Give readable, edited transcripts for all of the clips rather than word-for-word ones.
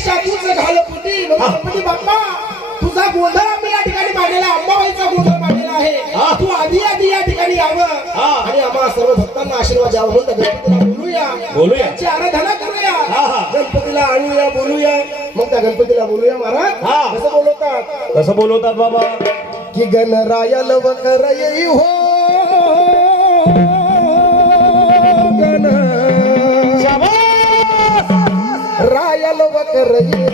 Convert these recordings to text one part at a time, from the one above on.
दिशा तूच घाल पुटी गणपती बाप्पा तुझा गोंधळ आम्ही या ठिकाणी मांडलेला अंबाबाईचा गोंधळ मांडलेला आहे तू आधी या ठिकाणी यावं आणि आम्हा सर्व भक्तांना आशीर्वाद द्यावा म्हणून गणपतीला बोलूया त्यांची आराधना करूया गणपतीला आणूया बोलूया मग त्या गणपतीला बोलूया महाराज कसं बोलवतात बाबा की गणराया लवकर येई हो गण राया लवकर ये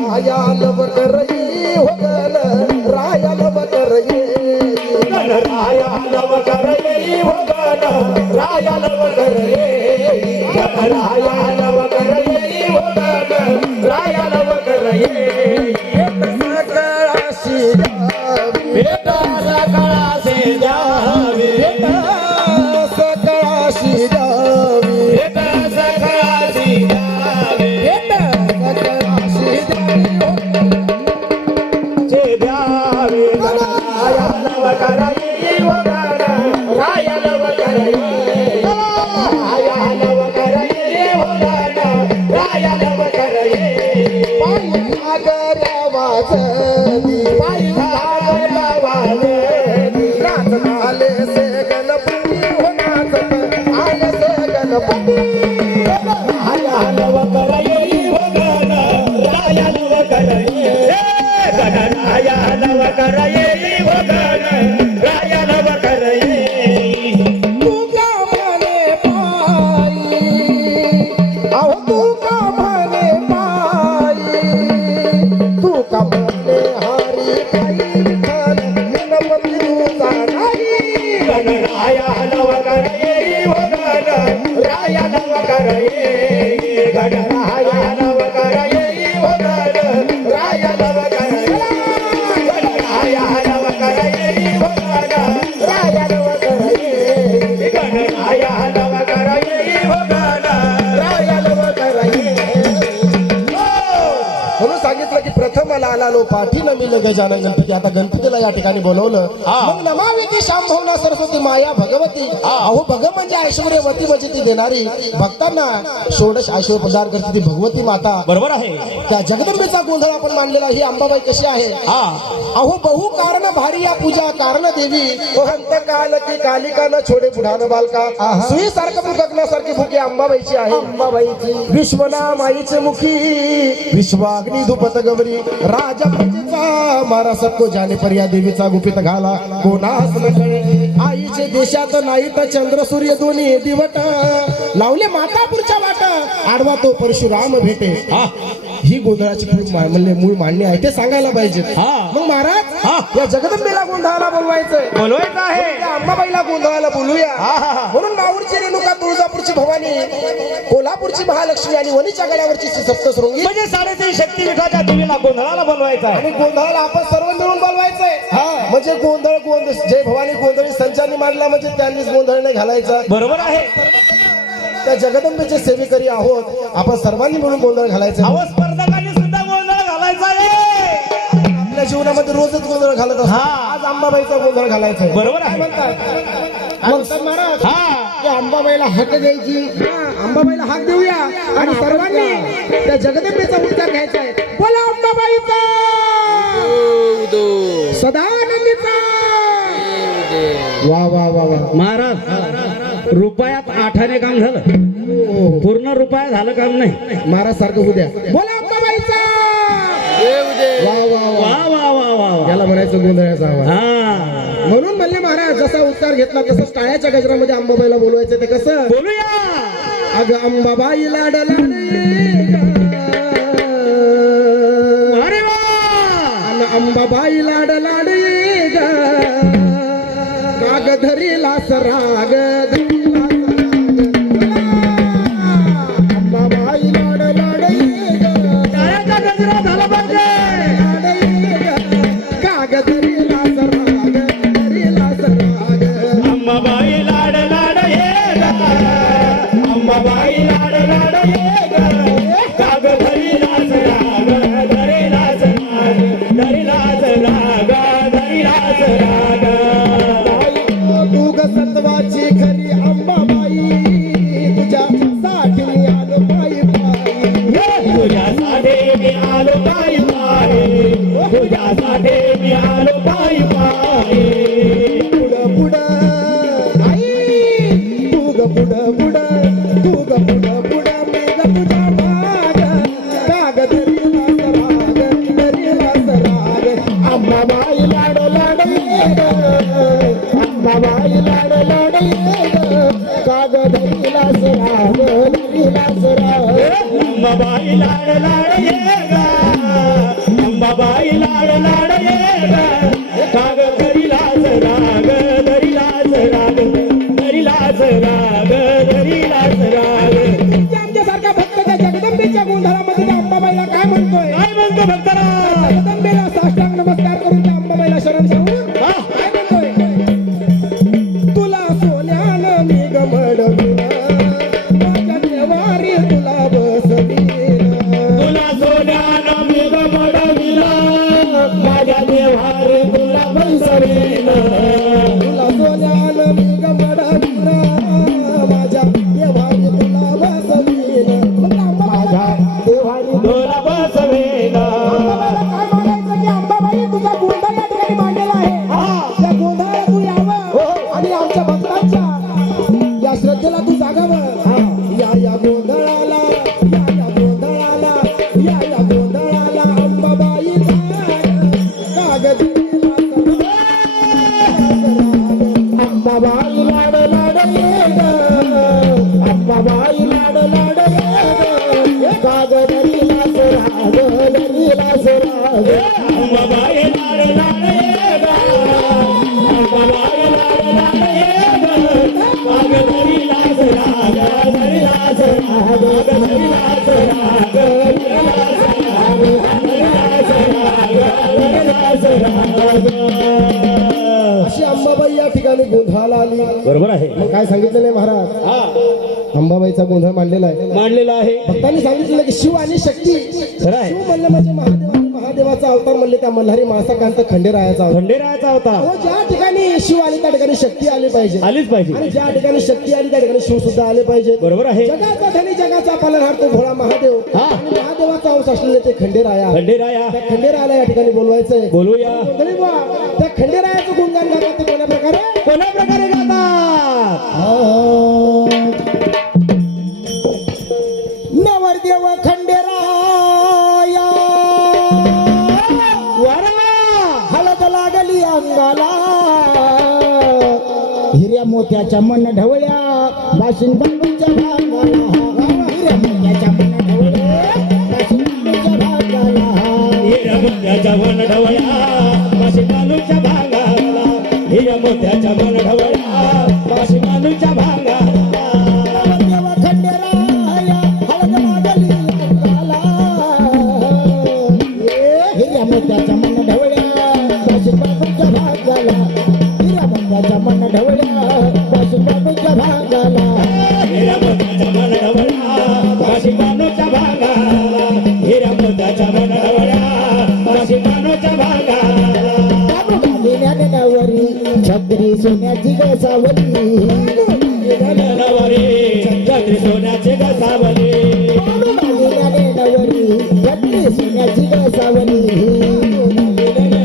रायाल बकरई हो गण रायाल बकरई रायाल बकरई हो गण रायाल बकरई रायाल बकरई हो गण रायाल बकरई सकळाशी बेटा सकळाशी जावे बेटा सकळाशी जावी बेटा सकळाशी जावे बेटा सकळाशी द्यावे रायाल बकरई हो गण रायाल बकरई रायाल बकरई हो गण रायाल बकरई आगऱ्या वाजती नाचत आले से गणपती हो नाचत आले से गणपती रायाल बकरई हो गण रायाल बकरई रायाल बकरई हो गण रायाल बकरई तू का म्हणे पायी अहो तू का म्हणे पायी तू का म्हणे हारी पायी विठ्ठल गणपती तुझा नाही रायाल बकरई हो गण रायाल बकरई गण रायाल बकरई हो गण रायाल बकरई रायाल बकरई हो गण रायाल बकरई गण रायाल बकरई हो गण रायाल बकरई म्हणून सांगितलं की प्रथम आलो पाठी न मिल गजानन गणपती आता गणपतीला या ठिकाणी बोलवलं मग नमावी ती शांभवना सरस्वती माया भगवती अहो भग म्हणजे ऐश्वर्यवती म्हणजे ती देणारी भक्तांना षोडश ऐश्वर्य प्रदान करते ती भगवती माता बरोबर आहे त्या जगदंबेचा गोंधळ आपण मांडलेला ही अंबाबाई कशी आहे अहो बहु कारण भारी या पूजा कारण देवी हंत काल की कालिका न छोडे बुढान बालका सुई सारखं भुकण्यासारखी भुकी अंबाबाईची आहे अंबाबाईची विश्वनाम आईचे मुखी विश्वाग्नी धुपत गवरी राजा प्रजेचा मारा सबको जाने पर या देवीचा गुपित घाला कोणास न कळे आईचे देशात नाही तर चंद्र सूर्य दोन्ही दिवट लावले मातापूरच्या वाट आडवा तो परशुराम भेटे ही गोंधळाची खूप म्हणजे मूळ मांडणी आहे ते सांगायला पाहिजे मग महाराज या जगदंबेला गोंधळाला बोलवायचं आहे त्या अंबाबाईला गोंधळाला बोलूया म्हणून माऊरची रेणुका तुळजापूरची भवानी कोल्हापूरची महालक्ष्मी आणि वणीच्या गडावरची सप्तशृंगी म्हणजे 3.5 शक्तीपीठाच्या देवीला गोंधळाला बोलवायचं आहे आणि गोंधळाला आपण सर्व मिळून बोलवायचंय म्हणजे गोंधळ जय भवानी गोंधळी संचानी मांडला म्हणजे त्यांनीच गोंधळ नाही घालायचा बरोबर आहे त्या जगदंबेचे सेवेकरी आहोत आपण सर्वांनी मिळून गोंधळ घालायचा स्पर्धकांनी सुद्धा गोंधळ घालायचा आहे आपल्या जीवनामध्ये रोजच गोंधळ घालत असतो आज अंबाबाईचा गोंधळ घालायचा आहे बरोबर आहे म्हणतात महाराज की अंबाबाईला हाक द्यायची अंबाबाईला हाक देऊया आणि सर्वांनी त्या जगदंबेचा उच्चार घ्यायचा आहे बोला अंबाबाईचा सदानंदीचा वा वा वा वा महाराज रुपयात 8 काम झालं पूर्ण रुपया झालं काम नाही महाराज सारखं उद्या बोला अंबाबाईचा वा वा वा वा वा वा याला म्हणायचं गोंधळाचा आवाज हा म्हणून म्हणले महाराज जसा उच्चार घेतला तसं टाळ्याच्या गजरामध्ये अंबाबाईला बोलवायचं ते कसं बोलूया अग अंबाबाई लाड अरे वा अंबाबाई लाड लाड काग धरीला सराग अंबाबाई लाड लाड टाळ्याचा गजरा झाला पाहिजे काग धरीला सराग धरीला सराग अंबाबाई लाड लाड ये अंबाबाई लाड लाड ये काग धरीला सराग धरीला सराग धरीला सराग धरीला सराग वारी पुढं पुढं आई तू ग पुढं पुढं तू ग पुढं पुढं मी ग तुझ्या माग काग धरीला सराग अंबाबाई लाड लाड ये ग अंबाबाई लाड लाड ये ग काग धरीला सराग अंबाबाई लाड लाड ये गा अंबाबाई लाड लाड ये गा काग धरिलाच राग धरिलाच राग धरिलाच राग धरिलाच राग आमच्यासारखा भक्त त्या जगदंबेच्या गोंधळामध्ये त्या अंबाबाईला काय म्हणतोय काय म्हणतो भक्ताला जगदंबेला साष्टांग नमस्कार करून त्या अंबाबाईला शरण सांगून काय म्हणतोय तुला सोन्यानं मी गमडविन माझ्या देवारी तुला बसवीन तुला सोन्यानं मी गमडविला माझ्या देवारी तुला बसवीन तुला सोन्यानं मी गमडविन माझ्या देवारी तुला बसवीन मग माझ्या देवारी तुला बसवीन अंबाबाईला काय म्हणायचं की अंबाबाई तुझा गोंधळ या ठिकाणी मांडलेला आहे त्या गोंधळाला तू यावं आणि आमच्या भक्तांच्या या श्रद्धेला तू जागावं या गोंधळाला या गोंधळाला या गोंधळाला अंबाबाई कागद अंबाबाई लाड लाड ये ग अंबाबाई लाड लाड ये ग कागद राग राग अंबाबाई लाड लाड ये गा अंबाबाई लाड लाड ये गा काग धरिलाच राग धरिलाच राग धरिलाच राग धरिलाच राग धरिलाच राग धरिलाच राग अशी अंबाबाई या ठिकाणी गोंधळाला आली बरोबर आहे मग काय सांगितलेलं आहे महाराज हा अंबाबाईचा गोंधळ मांडलेला आहे मांडलेला आहे भक्तांनी सांगितलं की शिव आणि शक्ती खरं आहे शिव म्हणलं म्हणजे महादेव आणि महादेवाचा अवतार म्हणले त्या मल्हारी माळसाकांत खंडेरायाचा अवतार खंडेरायाचा होता हो ज्या ठिकाणी शिव आली त्या ठिकाणी शक्ती आली पाहिजे आलीच पाहिजे आणि ज्या ठिकाणी शक्ती आली त्या ठिकाणी शिव सुद्धा आले पाहिजे बरोबर आहे जगाचा धनी जगाचा पालनहार तो भोळा महादेव हा. आणि महादेवाचा अंश असलेले ते खंडेराया खंडेराया त्या खंडेरायाला या ठिकाणी बोलवायचंय बोलूया तरी बुवा, त्या खंडेरायाचं गुणगान गातात ते कोण्या प्रकारे कोण्या प्रकारे गातात नवरदेव खंडेराया वरा हळद लागली अंगाला हिऱ्या मोत्याच्या मन ढवळ्या बाशिंदाच्या भागाला हिऱ्या मोत्याच्या मन ढवळ्या बाशिंदाच्या भागाला हिऱ्या मोत्याच्या मन ढवळ्या माशी मानूच्या भांगाला हिऱ्या मोत्याच्या मन ढवळ्या माशी मानूच्या भांगाला देव खंडेराया हळद लागली अंगाला हिऱ्या मोत्याच्या मन ढवळ्या बाशिंदाच्या भागाला हिऱ्या मोत्याच्या मन ढवळ्या बाशिंदाच्या भागाला हिऱ्या मोत्याच्या मन ढवळ्या माशी मानूच्या भांगाला हिऱ्या मोत्याच्या मन ढवळ्या माशी मानूच्या भांगाला नवरी छत्री सोन्याची गसावली नवरी छत्री सोन्याची गसावली नवरी छत्री सोन्याची गसावली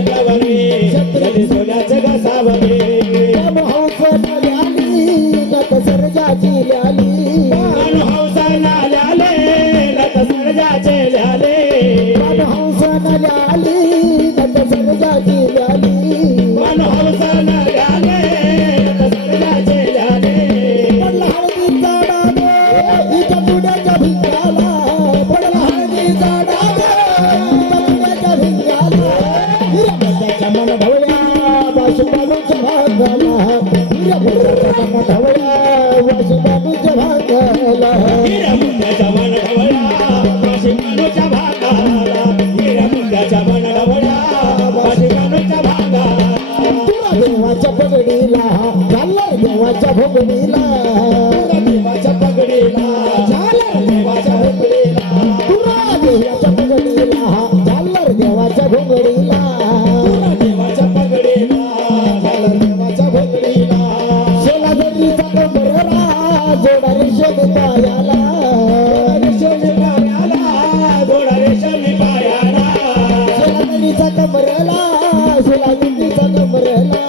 नवरी छत्री सोन्याची गसावली हंस आली नक सर्जाची ल्याली हौसाना ल्याले नत सर्जाचे ल्याले हंस आली नक सर्जाची ल्याली मन हौसाना ल्याले नत सर्जाचे ल्याले पडला हळदीचा डाग हिच्या तुड्याच्या भिंगाला पडला हळदीचा डाग हिच्या तुड्याच्या भिंगाला हिऱ्या मन ढवळ्या वासुबाबूच्या भागाला हिऱ्या मन ढवळ्या वासुबाबूच्या भागाला हिऱ्या मुद्द्याच्या मन ढवळ्या माशी मानूच्या भागाला हिऱ्या मुद्द्याच्या मन ढवळ्या माशी मानूच्या भागाला तुला देवाच्या पगडीला झालं देवाच्या भोगडीला देवाच्या पगडीला झालं देवाच्या पगडीला तुला देवाच्या पगडीला झालं देवाच्या भोगडीला देवाच्या पगडीला झालं देवाच्या पगडीला शेला दरीचा कमरला जोडा रेषेने पायाला रेशमी पायाला गोडा रेशमी पायाला शेला दरीचा कमरला शेला दरीचा कमरला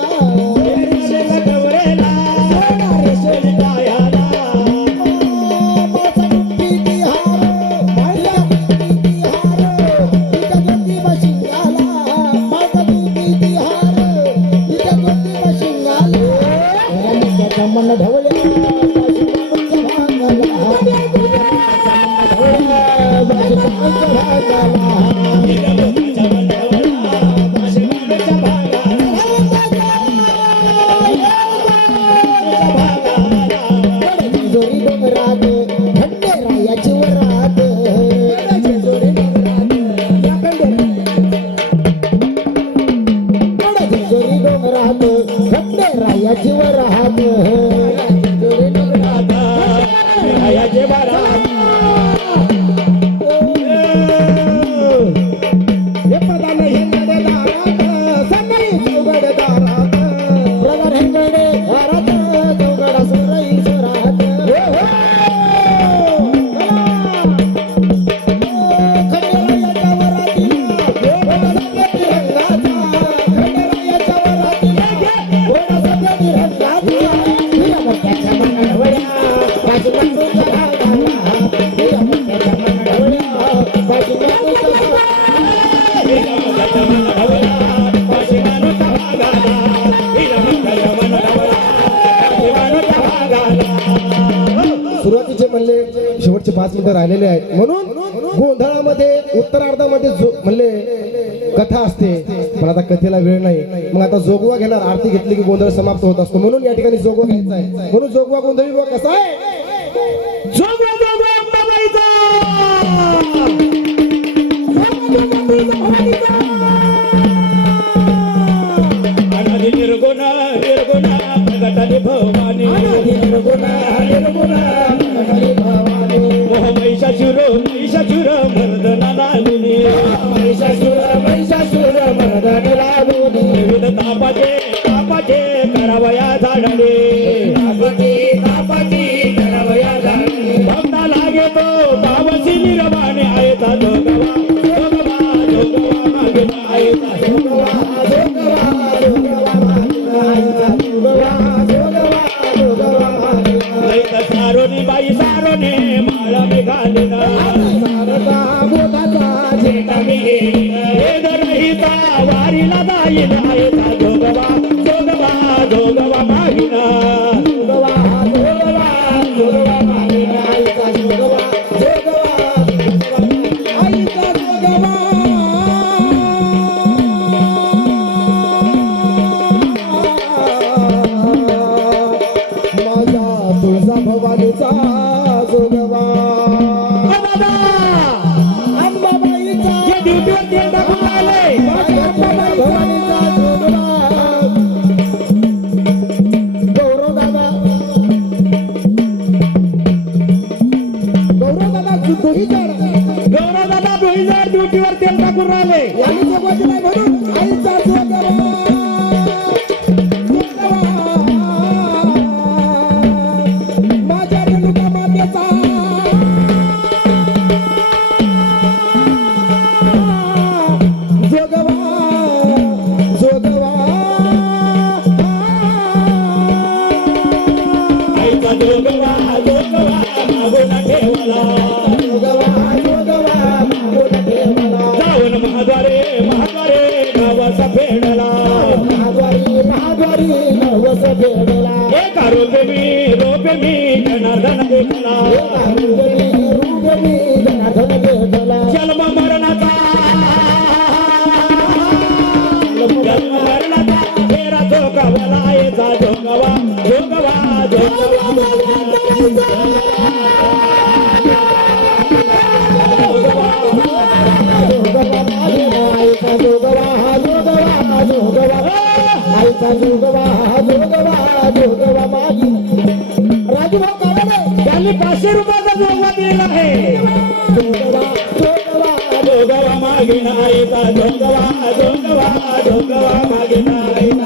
पायाची वर हात विरायाचे बारा हे प्रधान हेंगडे दारात सनई चौघड दारात प्रधान हेंगडे घरात चौघडा सुरई सुरात खंडेरायाच्या वरातीला घोडा सगळ्या तिरंगाचा हिरा मोठ्याच्या मनडवळ्या बाजी मांडूच्या भागाला हिरा मोठ्याच्या मनडवळ्या बाजी मांडूच्या सुरुवातीचे म्हणले शेवटचे 5 मिनिटं राहिलेले आहेत म्हणून गोंधळामध्ये उत्तरार्धामध्ये म्हणले कथा असते पण आता कथेला वेळ नाही मग आता जोगवा घेणार आरती घेतली की गोंधळ समाप्त होत असतो म्हणून या ठिकाणी जोगवा घ्यायचा आहे म्हणून जोगवा गोंधळी व कसा आहे जोगवा जोगवा अंबाबाईचा अनादि निर्गुण निर्गुण प्रगटाली भवानी मोह महिषासुर महिषासुर मर्दना लागुनी विविध तापाचे तापाचे करावया झाडाले भक्ता लागे तो पावसी निर्माणे आयता जोगवा जोगवा जोगवा मागे आयता लैत सारोनी बाई सारोने माळ मेघालिना झेंडा मी वेद रहिता वारीला जाईल आयता जोगवा जोगवा जोगवा मागिना माझा तुळजा भवानीचा जोगवा अंबाबाईचा जे ड्युटीवर तेल टाकून आले भवानीचा जोगवा गौरव दादा दोही जण गौरव दादा 2000 ड्युटीवर तेल टाकून राहिले यांनी जोगवा दिलाय म्हणून आईचा जोगवा माझ्या रेणुका मातेचा जोगवा जोगवा आईचा जोगवा जोगवा मागून ठेवला जाऊन महाद्वारे महाद्वारे नावाचा फेडला एका रोपे मी जनार्दन देखला जन्म मरणाचा फेरा जोगवाला आईचा जोगवा जोगवा जोगवा त्यांनी 500 रुपयाचा जोगवा दिलेला आहे जोगवा मागिना आईचा जोगवा जोगवा जोगवा मागिना आईचा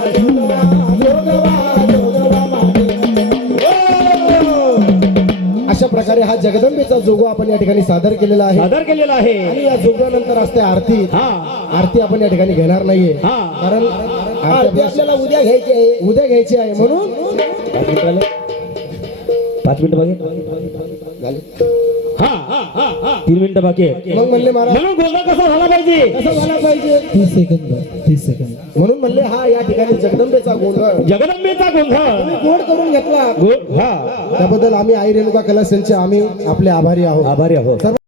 अशा प्रकारे हा जगदंबेचा जोगवा आपण या ठिकाणी सादर केलेला आहे सादर केलेला आहे आणि या जोगव्यानंतर असते आरती हा आरती आपण या ठिकाणी घेणार नाहीये हा. कारण आरती आपल्याला उद्या घ्यायची आहे म्हणून 5 मिनिटं बाकी हा 3 मिनिटं बाकी आहे मग म्हणले महाराज म्हणून गोंधळ कसा झाला पाहिजे कसं झाला पाहिजे 30 सेकंद म्हणून म्हणले हा या ठिकाणी जगदंबेचा गोंधळ जगदंबेचा गोंधळ गोड करून घेतला हा त्याबद्दल आम्ही आई रेणुका कला सेलचे आम्ही आपले आभारी आहोत आभारी आहोत